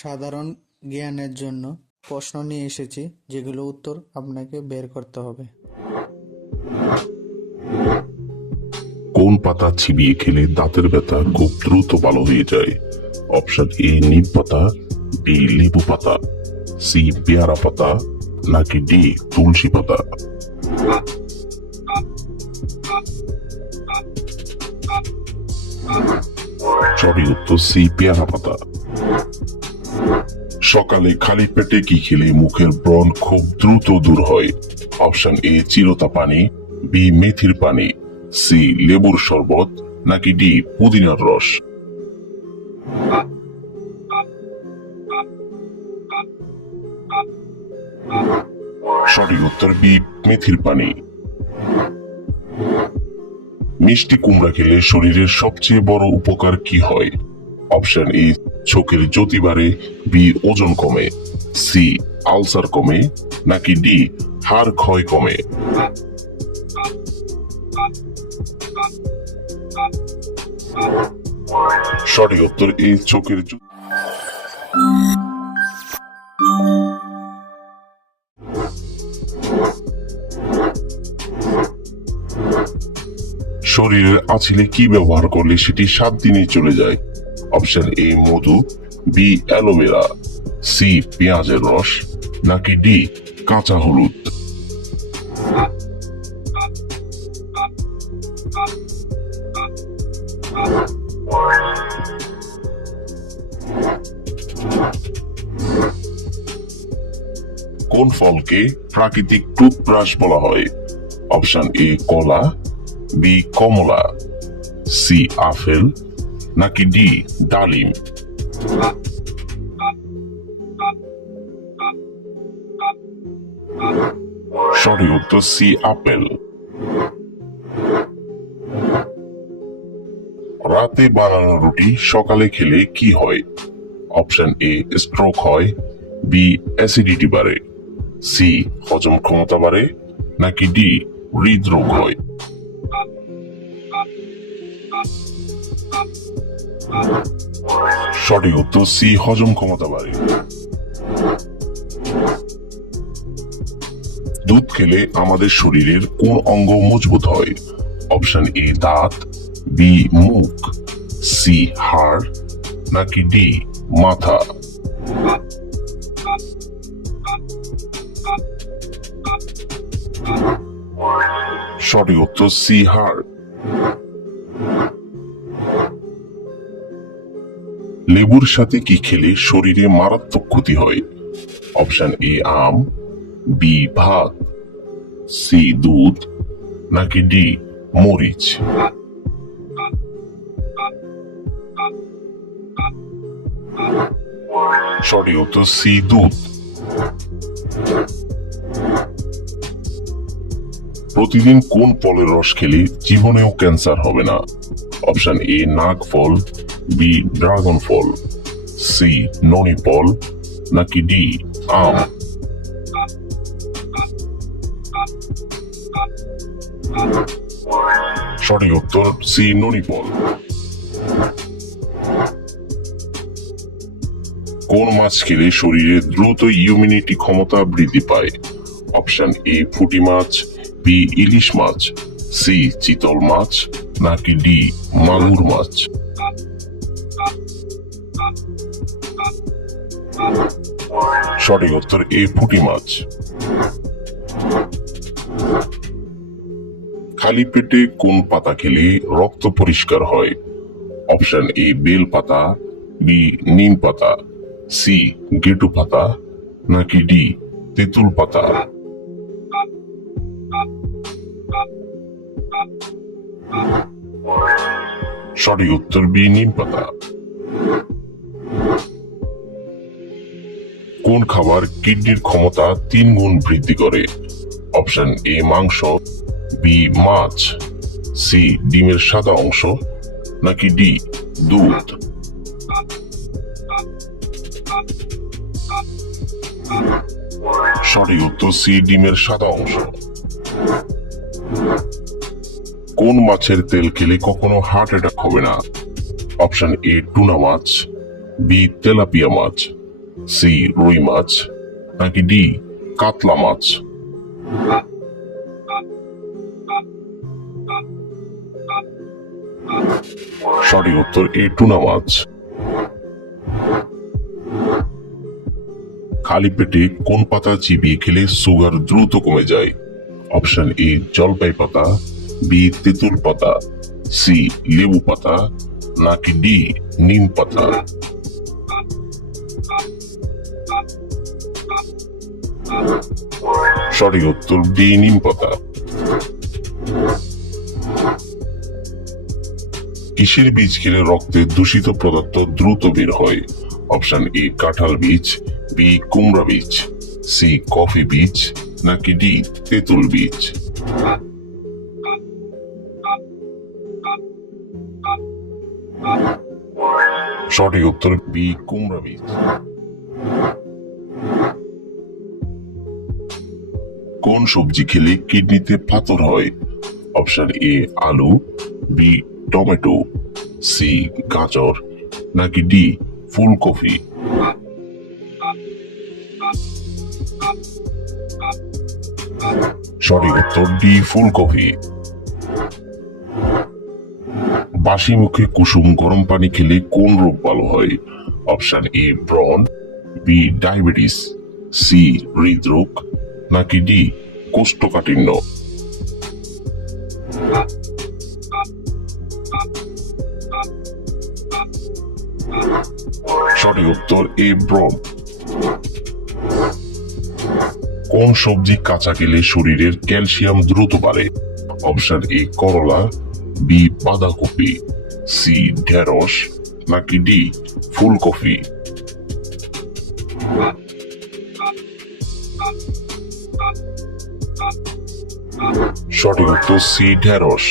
সাধারণ জ্ঞানের জন্য প্রশ্ন নিয়ে এসেছি, যেগুলো উত্তর আপনাকে বের করতে হবে। কোন পাতা চিবিয়ে খেলে দাঁতের ব্যথা খুব দ্রুত ভালো হয়ে যায়? অপশন এ নিম পাতা, বি লেবু পাতা, সি পেয়ারা পাতা, নাকি ডি তুলসী পাতা? সঠিক উত্তর সি পেয়ারা পাতা। সকালে খালি পেটে কি খেলে মুখের ব্রণ খুব দ্রুত দূর হয়? অপশন এ চিরতা পানি, বি মেথির পানি, সি লেবুর শরবত, নাকি ডি পুদিনার রস? সঠিক উত্তর বি মেথির পানি। মিষ্টি কুমড়া খেলে শরীরের সবচেয়ে বড় উপকার কি হয়? অপশন এ চোখের জ্যোতি বাড়ে, বি ওজন কমে, সি আলসার কমে, নাকি ডি হাড় ক্ষয় কমে? সঠিক উত্তর এ চোখের শরীরের আঁচিলে কি ব্যবহার করলে সেটি 7 দিনে চলে যায়? অপশন এ মধু, বি অ্যালোভেরা, সি পেঁয়াজের রস, নাকি ডি কাঁচা হলুদ? কোন ফলকে প্রাকৃতিক টুথব্রাশ বলা হয়? অপশন এ কলা, বি কমলা, সি আপেল, নাকি ডি ডালিম? সঠিক উত্তর সি আপেল। রাতে বানানো রুটি সকালে খেলে কি হয়? অপশন এ স্ট্রোক হয়, বি অ্যাসিডিটি বাড়ে, সি হজম ক্ষমতা বাড়ে, নাকি ডি হৃদরোগ হয়? সঠিক উত্তর সি হজম ক্ষমতা বাড়ে। দুধ খেলে আমাদের শরীরের কোন অঙ্গ মজবুত হয়? অপশন এ দাঁত, বি মুখ, সি হাড়, নাকি ডি মাথা? সঠিক উত্তর সি হাড়। লেবুর সাথে কি খেলে শরীরে মারাত্মক ক্ষতি হয়? অপশন এ আম, বি ভাত, সি দুধ, নাকি ডি মরিচ? সঠিক উত্তর সি দুধ। প্রতিদিন কোন ফলের রস খেলে জীবনেও ক্যান্সার হবে না? অপশন এ নাক ফল, বি ড্রাগন ফল, সি ননি ফল, নাকি ডি আম? সঠিক উত্তর সি ননি ফল। কোন মাছ খেলে শরীরে দ্রুত ইমিউনিটি ক্ষমতা বৃদ্ধি পায়? অপশন এ পুঁটি মাছ, বি ইলিশ মাছ, সি চিতল মাছ, নাকি ডি মাগুর মাছ? সঠিক উত্তর এ পুঁটি মাছ। খালি পেটে কোন পাতা খেলে রক্ত পরিষ্কার হয়? অপশন এ বেল পাতা, বি নিম পাতা, সি গেটু পাতা, নাকি ডি তেঁতুল পাতা? সঠিক উত্তর বি নিম পাতা। কোন খাবার কিডনির ক্ষমতা 3 গুণ বৃদ্ধি করে? অপশন এ মাংস, বি মাছ, সি ডিমের সাদা অংশ, নাকি ডি দুধ? সঠিক উত্তর সি ডিমের সাদা অংশ। কোন মাছের তেল খেলে কখনো হার্ট অ্যাটাক হবে না? অপশন এ টুনা মাছ, বি তেলাপিয়া মাছ, সি রুই মাছ নাকি ডি কাতলা মাছ? সঠিক উত্তর এ টুনা মাছ। খালি পেটে কোন পাতা চিবিয়ে খেলে সুগার দ্রুত কমে যায়? অপশন এ জলপাই পাতা, বি তেঁতুল পাতা, সি লেবু পাতা নাকি ডি নিম পাতা? সঠিক উত্তর ডি নিম পাতা। কিসের বীজ খেলে রক্তে দূষিত পদার্থ দ্রুত বের হয়? অপশন এ কাঁঠাল বীজ, বি কুমড়া বীজ, সি কফি বীজ নাকি ডি তেঁতুল বীজ? সঠিক উত্তর বি কুমড়া বীজ। কোন সবজি খেলে কিডনিতে পাথর হয়? অপশন এ আলু, বি টমেটো, সি গাজর নাকি ডি ফুলকপি? সঠিক উত্তর ডি ফুলকপি। বাসি মুখে কুসুম গরম পানি খেলে কোন রোগ ভালো হয়? অপশন এ ব্রণ, বি ডায়াবেটিস, সি হৃদরোগ নাকি ডি কোষ্ঠকাঠিন্য? সঠিক উত্তর এ ব্রণ। কোন সবজি কাঁচা খেলে শরীরের ক্যালসিয়াম দ্রুত বাড়ে? অপশন এ করলা, বি বাঁধাকপি, সি ঢেঁড়স নাকি ডি ফুলকপি? সঠিক উত্তর সি ঢেঁড়স।